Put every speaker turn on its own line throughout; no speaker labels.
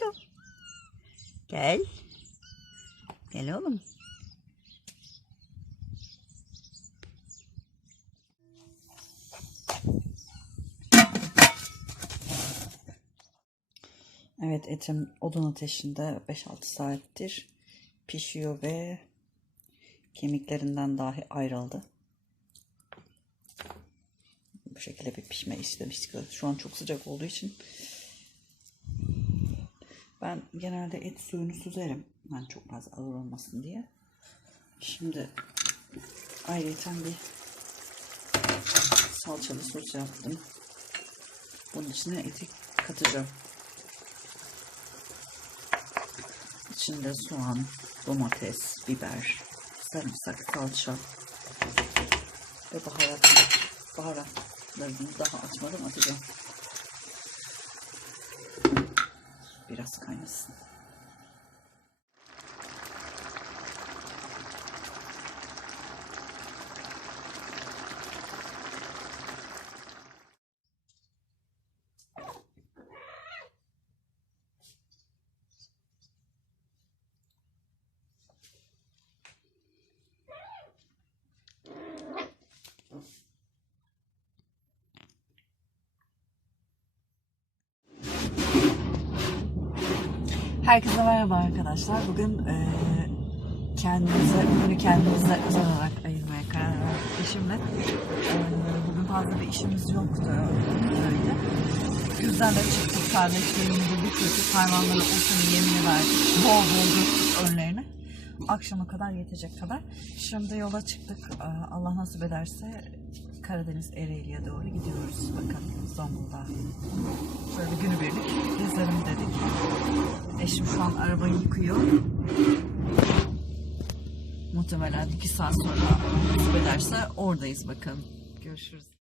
Meşo. Gel. Gel oğlum. Evet etim odun ateşinde 5-6 saattir pişiyor ve kemiklerinden dahi ayrıldı. Bu şekilde bir pişme istemiştik. Şu an çok sıcak olduğu için ben genelde et suyunu süzerim. Ben çok fazla ağır olmasın diye. Şimdi ayrıca bir salçalı sos yaptım. Bunun içine eti katacağım. İçinde soğan, domates, biber, sarımsak, salça ve baharat. Baharatlarını daha atmadım atacağım. Biraz kaynasın. Herkese merhaba arkadaşlar. Bugün eee kendimize, bugünü kendimize özel olarak ayırmaya karar verdik eşimle. Eee, bugün fazla bir işimiz yoktu. Öyle. Yüzden de çıktık kardeşlerimizle bir çocuk hayvanlara otunu yemini verdik. Bol bol döktük önlerine. Akşama kadar yetecek kadar. Şimdi yola çıktık. Eee, Allah nasip ederse Karadeniz Ereğli'ye doğru gidiyoruz. Bakalım Zonguldak'a. Şöyle günübirlik. Eşim şu an arabayı yıkıyor. Muhtemelen iki saat sonra nasip ederse oradayız bakalım. Görüşürüz.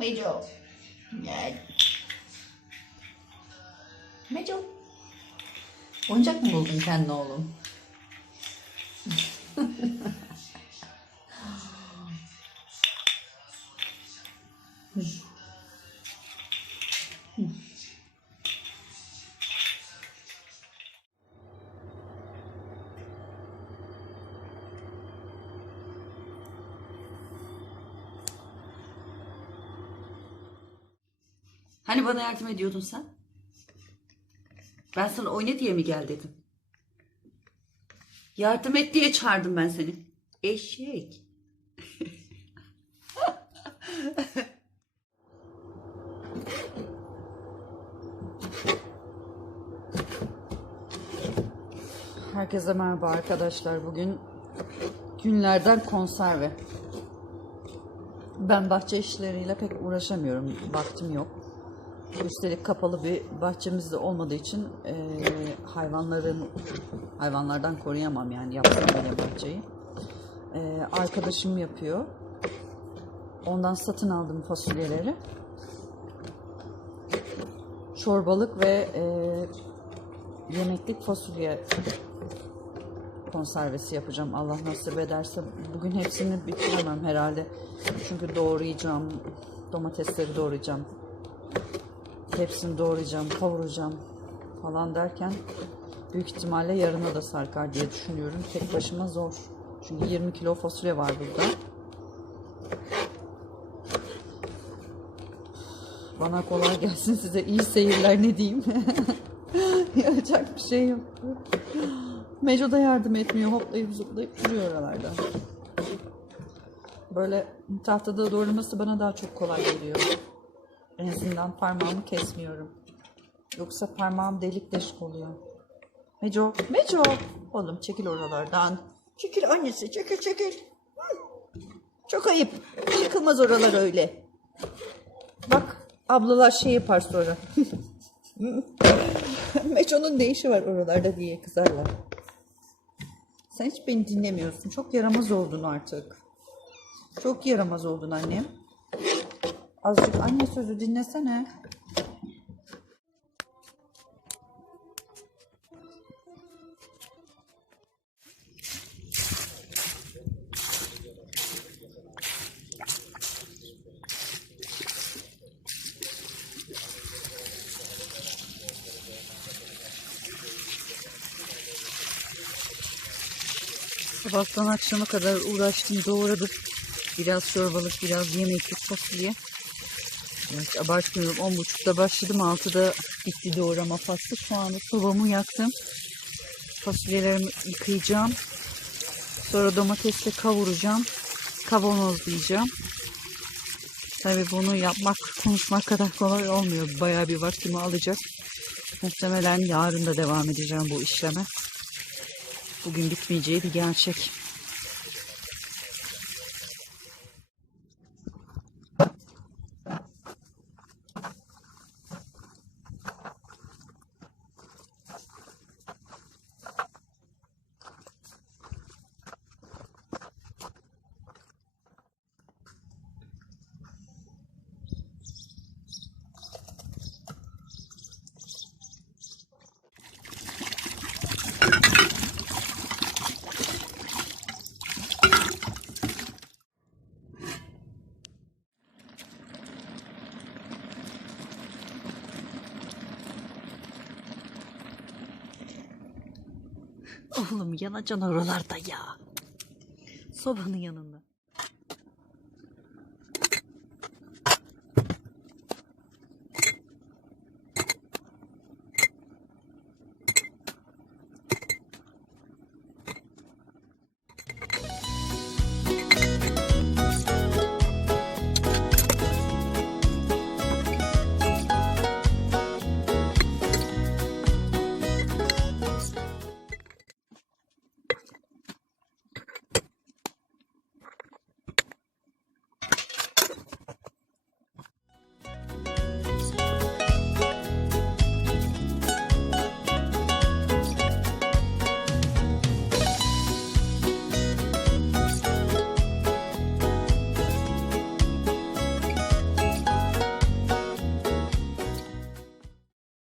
Meco. Gel. Meco. Oyuncak mı buldun kendine oğlum? Hani bana yardım ediyordun sen? Ben sana oyna diye mi gel dedim? Yardım et diye çağırdım ben seni. Eşek.
Herkese merhaba arkadaşlar. Bugün günlerden konserve. Ben bahçe işleriyle pek uğraşamıyorum. Vaktim yok. Üstelik kapalı bir bahçemiz de olmadığı için eee, hayvanların hayvanlardan koruyamam yani yapsam bile bahçeyi. Eee, arkadaşım yapıyor. Ondan satın aldım fasulyeleri. Çorbalık ve eee, yemeklik fasulye konservesi yapacağım. Allah nasip ederse bugün hepsini bitiremem herhalde. Çünkü doğrayacağım. Domatesleri doğrayacağım. Hepsini doğrayacağım, kavuracağım falan derken büyük ihtimalle yarına da sarkar diye düşünüyorum. Tek başıma zor. Çünkü 20 kilo fasulye var burada. Bana kolay gelsin size iyi seyirler ne diyeyim. Yapacak bir şey yok. Meco da yardım etmiyor. Hoplayıp zıplayıp duruyor oralarda. Böyle tahtada doğraması bana daha çok kolay geliyor. En azından parmağımı kesmiyorum. Yoksa parmağım delik deşik oluyor. Meco, Meco. Oğlum çekil oralardan. Çekil annesi, çekil çekil. Çok ayıp. Çıkılmaz oralar öyle. Bak ablalar şey yapar sonra. Meco'nun ne işi var oralarda diye kızarlar. Sen hiç beni dinlemiyorsun. Çok yaramaz oldun artık. Çok yaramaz oldun annem. Azıcık anne sözü dinlesene. Sabahtan akşama kadar uğraştım, doğradım. Biraz çorbalık, biraz yemeklik fasulye. Evet, abartmıyorum. 10.30'da başladım. 6'da bitti doğrama faslı. Şu anda sobamı yaktım. Fasulyelerimi yıkayacağım. Sonra domatesle kavuracağım. Kavanozlayacağım. Tabii bunu yapmak, konuşmak kadar kolay olmuyor. Bayağı bir vaktimi alacak. Muhtemelen yarın da devam edeceğim bu işleme. Bugün bitmeyeceği bir gerçek. Oğlum yanacaksın oralarda ya. Sobanın yanında.